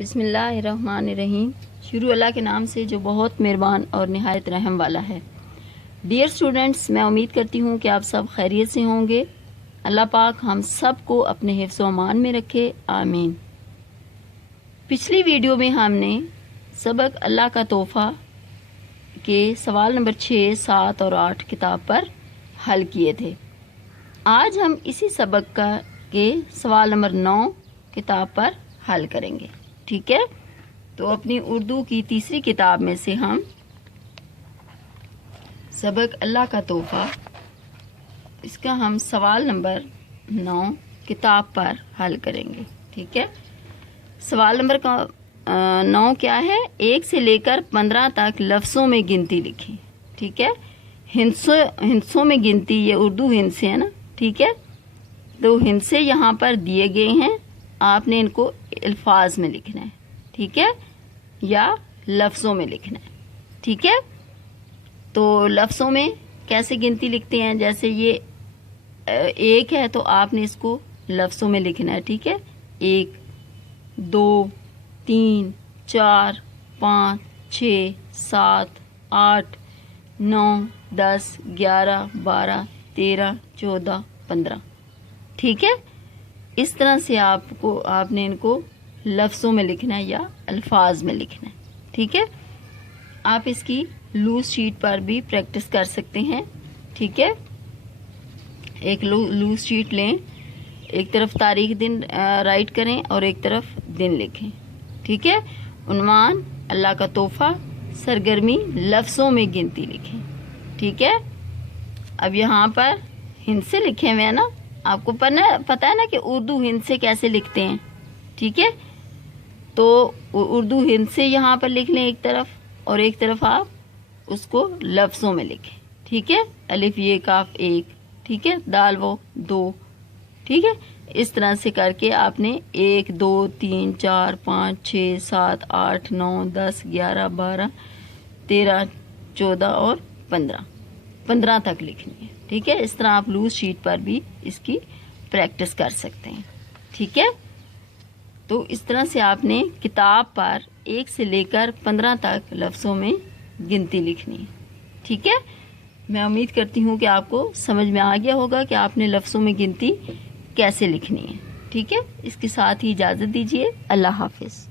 بسم اللہ الرحمن الرحیم۔ شروع اللہ کے نام سے جو بہت مہربان اور نہایت رحم والا ہے۔ ڈیئر اسٹوڈنٹس، میں امید کرتی ہوں کہ آپ سب خیریت سے ہوں گے۔ اللہ پاک ہم سب کو اپنے حفظ و امان میں رکھے، آمین۔ پچھلی ویڈیو میں ہم نے سبق اللہ کا تحفہ کے سوال نمبر 6، 7 اور 8 کتاب پر حل کیے تھے۔ آج ہم اسی سبق کے سوال نمبر 9 کتاب پر حل کریں گے، ٹھیک ہے؟ تو اپنی اردو کی تیسری کتاب میں سے ہم سبق اللہ کا تحفہ، اس کا ہم سوال نمبر 9 کتاب پر حل کریں گے، ٹھیک ہے؟ سوال نمبر 9 کیا ہے؟ 1 سے لے کر 15 تک لفظوں میں گنتی لکھیں، ٹھیک ہے؟ ہندسوں میں گنتی، یہ اردو ہندسے ہیں نا، ٹھیک ہے؟ تو ہندسے یہاں پر دیے گئے ہیں، آپ نے ان کو الفاظ میں لکھنا ہے، ٹھیک ہے؟ یا لفظوں میں لکھنا ہے، ٹھیک ہے؟ تو لفظوں میں کیسے گنتی لکھتے ہیں؟ جیسے یہ 1 ہے تو آپ نے اس کو لفظوں میں لکھنا ہے، ٹھیک ہے؟ 1 2 3 4 5 6 7 8 9 10 11 12 13 14 15، ٹھیک ہے؟ اس طرح سے آپ نے ان کو لفظوں میں لکھنا ہے یا الفاظ میں لکھنا ہے، ٹھیک ہے؟ آپ اس کی لوز شیٹ پر بھی پریکٹس کر سکتے ہیں، ٹھیک ہے؟ ایک لوز شیٹ لیں، ایک طرف تاریخ دن رائٹ کریں اور ایک طرف دن لکھیں، ٹھیک ہے؟ عنوان اللہ کا تحفہ، سرگرمی لفظوں میں گنتی لکھیں، ٹھیک ہے؟ اب یہاں پر ہند سے لکھے ہوئے ہیں نا، آپ کو پتہ ہے نا کہ اردو ہند سے کیسے لکھتے ہیں، ٹھیک ہے؟ تو اردو ہند سے یہاں پر لکھ لیں ایک طرف، اور ایک طرف آپ اس کو لفظوں میں لکھیں، ٹھیک ہے؟ الف یہ کاف 1، ٹھیک ہے؟ دال وہ 2، ٹھیک ہے؟ اس طرح سے کر کے آپ نے 1 2 3 4 5 6 7 8 9 10 11 12 13 14 اور 15 تک لکھنی ہے، ٹھیک ہے؟ اس طرح آپ لوز شیٹ پر بھی اس کی پریکٹس کر سکتے ہیں، ٹھیک ہے؟ تو اس طرح سے آپ نے کتاب پر 1 سے لے کر 15 تک لفظوں میں گنتی لکھنی ہے، ٹھیک ہے؟ میں امید کرتی ہوں کہ آپ کو سمجھ میں آ گیا ہوگا کہ آپ نے لفظوں میں گنتی کیسے لکھنی ہے، ٹھیک ہے؟ اس کے ساتھ ہی اجازت دیجیے، اللہ حافظ۔